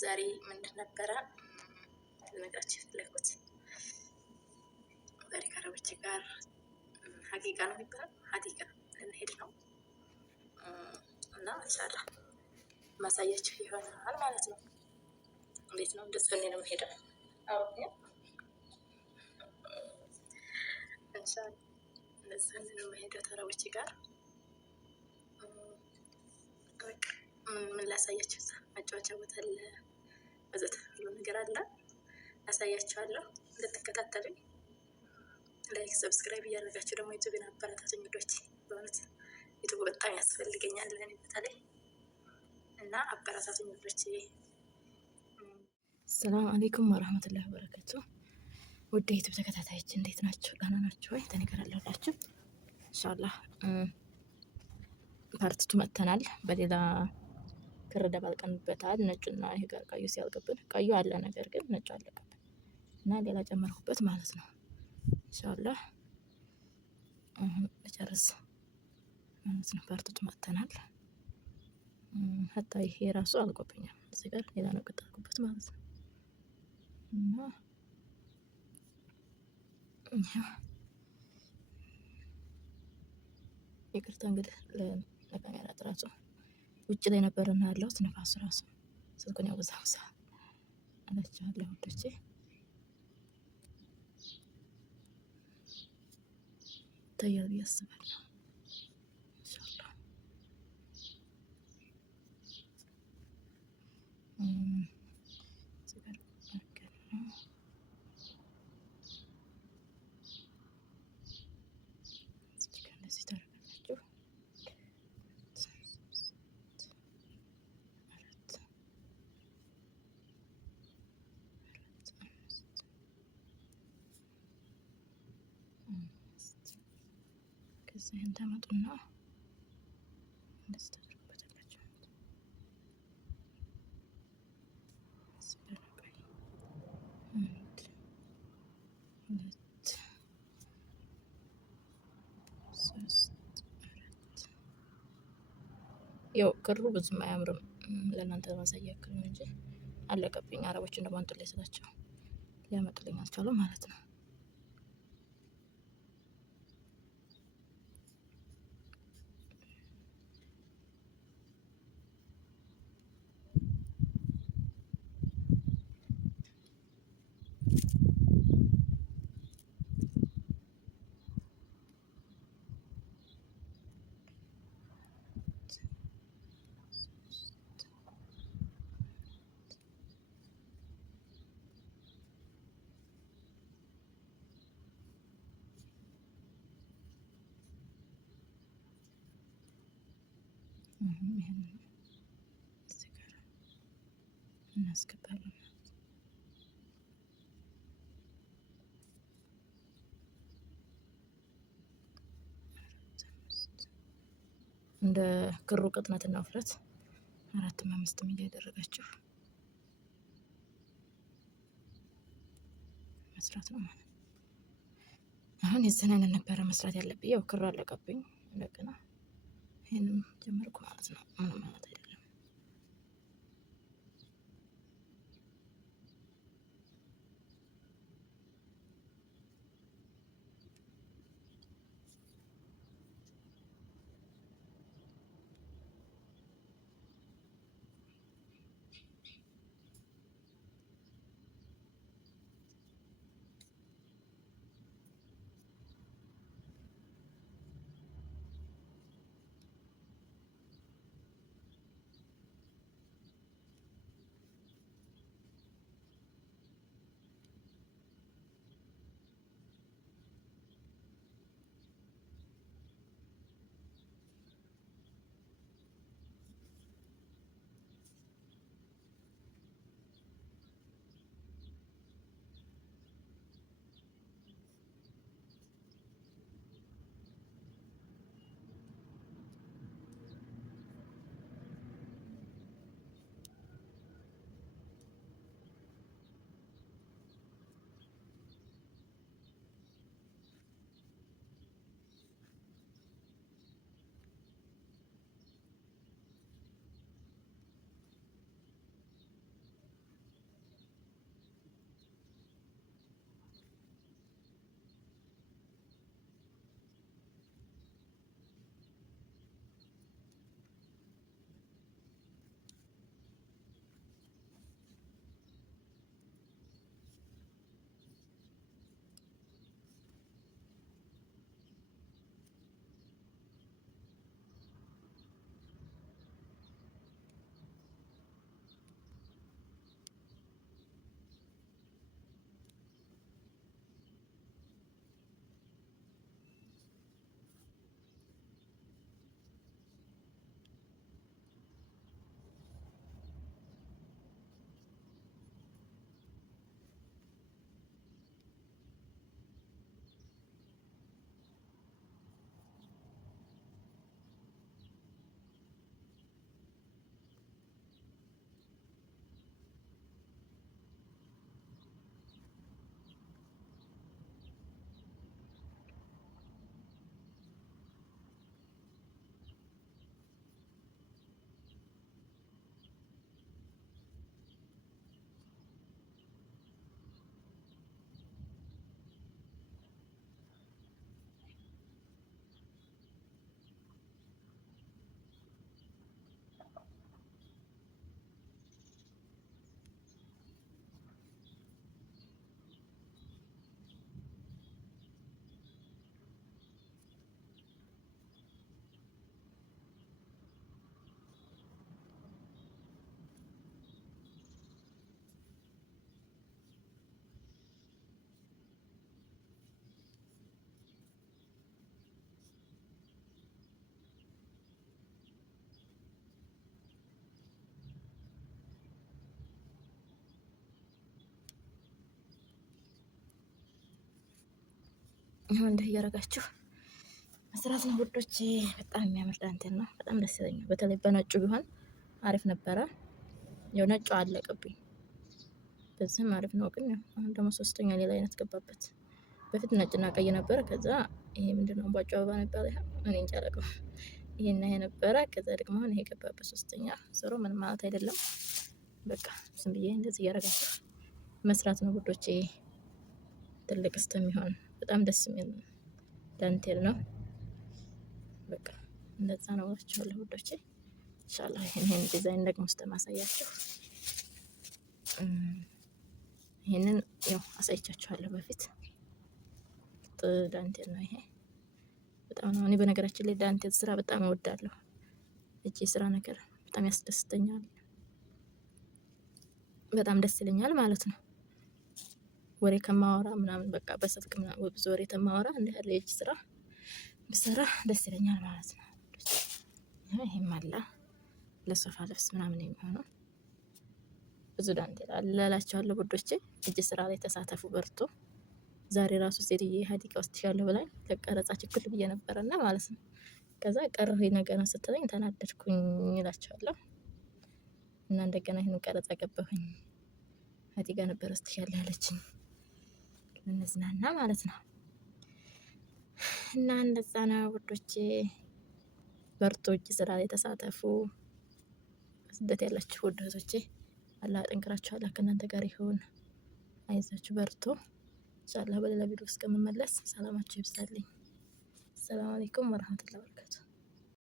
ዛሬ ምንድን ነበረ ልነግራችሁ የፈለኩት ዛሬ ከአረቦቼ ጋር ሀቂቃ ነው የሚባለው ሀዲቃ ልንሄድ ነው እና ኢንሻአላህ ማሳያችሁ ይሆናል ማለት ነው። እንዴት ነው እንደዚህ ነው የምሄደው? አዎ ኢንሻአላህ እንደዚህ ነው የምሄደው ከአረቦቼ ጋር ምን ላሳያችሁ እዛ መጫወቻ ቦታ አለ ወዘተ ሁሉ ነገር አለ አሳያችኋለሁ። እንድትከታተሉኝ ላይክ ሰብስክራይብ እያደረጋችሁ ደግሞ ዩቲዩብን አበረታቱኝ ውዶች። በእውነት ዩቲዩብ በጣም ያስፈልገኛል ለኔ በተለይ እና አበረታቱኝ ውዶች። ሰላም አለይኩም ወራህመቱላሂ ወበረካቱ። ውድ ዩቲዩብ ተከታታዮች እንዴት ናችሁ? ደህና ናችሁ ወይ? ተኔ ጋር አላችሁ ኢንሻአላህ። ፓርቲቱ መተናል በሌላ ክር ደባልቀንበታል። ነጭና ይሄ ጋር ቀዩ ሲያልቅብን ቀዩ አለ ነገር ግን ነጭ አለቀብን እና ሌላ ጨመርኩበት ማለት ነው። ኢንሻአላህ ልጨርስ ማለት ነው። ፓርቲቱ መተናል ሀታ ይሄ ራሱ አልቆብኛል። እዚህ ጋር ሌላ ነው ቀጠልኩበት ማለት ነው እና ይቅርታ እንግዲህ ለካሜራ ጥራቱ ውጭ ላይ ነበርና ያለሁት ንፋስ ራሱ ስልኩን ያወዛውዛል አላችኋለሁ ውዶቼ። ይታያል ብዬ አስባለሁ ኢንሻአላህ። ከዚህ እንታመጡና እንደዚህ ታደርጉበታላችሁ። ያው ክሩ ብዙም አያምርም ለእናንተ ለማሳያ ያክል ነው እንጂ አለቀብኝ። አረቦችን ደግሞ አንጥልኝ ስላቸው ሊያመጡልኝ አልቻሉም ማለት ነው። ይሄን እዚህ ጋር እናስገባለን። እንደ ክሩ ቅጥነትና ውፍረት 4ም 5ም እያደረጋችሁ መስራት ነው ማለት ነው። አሁን የዚህን አይነት ነበረ መስራት ያለብኝ። ያው ክሩ አለቀብኝ እንደገና ይሄንም ጀመርኩ ማለት ነው። ምንም ማለት አይደለም። ይሁን እንዲህ እያደረጋችሁ መስራት ነው ውዶቼ። በጣም የሚያምር ዳንቴል ነው። በጣም ደስ ይለኛል። በተለይ በነጩ ቢሆን አሪፍ ነበረ። ያው ነጩ አለቀብኝ። በዚህም አሪፍ ነው፣ ግን አሁን ደግሞ ሶስተኛ ሌላ አይነት ገባበት። በፊት ነጭና ቀይ ነበረ። ከዛ ይሄ ምንድነው ባጫ አበባ ነበር። እኔ እንጃ አላውቅም። ይሄና ይሄ ነበረ። ከዛ ደግሞ አሁን ይሄ ገባበት ሶስተኛ። ዞሮ ምን ማለት አይደለም። በቃ ዝም ብዬ እንደዚህ እያደረጋችሁ መስራት ነው ውዶቼ። ትልቅ እስከሚሆን በጣም ደስ የሚል ዳንቴል ነው። በቃ እንደዛ ነው እላችኋለሁ ውዶቼ። ኢንሻአላህ ይሄን ዲዛይን ደግሞ ማሳያችሁ። ይሄንን ያው አሳይቻችኋለሁ በፊት። ዳንቴል ነው ይሄ። በጣም ነው። እኔ በነገራችን ላይ ዳንቴል ስራ በጣም እወዳለሁ። እጄ ስራ ነገር በጣም ያስደስተኛል። በጣም ደስ ይለኛል ማለት ነው። ወሬ ከማወራ ምናምን በቃ በስልክ ምናምን ብዙ ወሬ ከማወራ እንደ ያለ የእጅ ስራ ብሰራ ደስ ይለኛል ማለት ነው። ይሄም አለ ለሶፋ ልብስ ምናምን የሚሆነው ብዙ ዳንቴል አለ እላችኋለሁ ውዶቼ። እጅ ስራ ላይ ተሳተፉ፣ በርቱ። ዛሬ ራሱ ሴትዬ ሀዲቃ ወስድሻለሁ ብላኝ ለቀረጻ ችኩል ብዬ ነበረና ማለት ነው። ከዛ ቀረሁ ነገር ነው ስትለኝ ተናደድኩኝ እላችኋለሁ። እና እንደገና ይሄን ቀረጻ ገባሁኝ። ሀዲቃ ነበር ወስድሻለሁ ያለችኝ እንዝናና ማለት ነው። እና እንደዛ ነው ውዶቼ። በርቱ፣ እጅ ስራ ላይ ተሳተፉ። ስደት ያላችሁ ውድ እህቶቼ አላህ ያጠንክራችሁ፣ አላህ ከእናንተ ጋር ይሁን። አይዛችሁ፣ በርቱ። ኢንሻአላህ በሌላ ቪዲዮ እስከምመለስ ሰላማችሁ ይብዛልኝ። ሰላም አለይኩም ወራህመቱላሂ ወበረካቱ።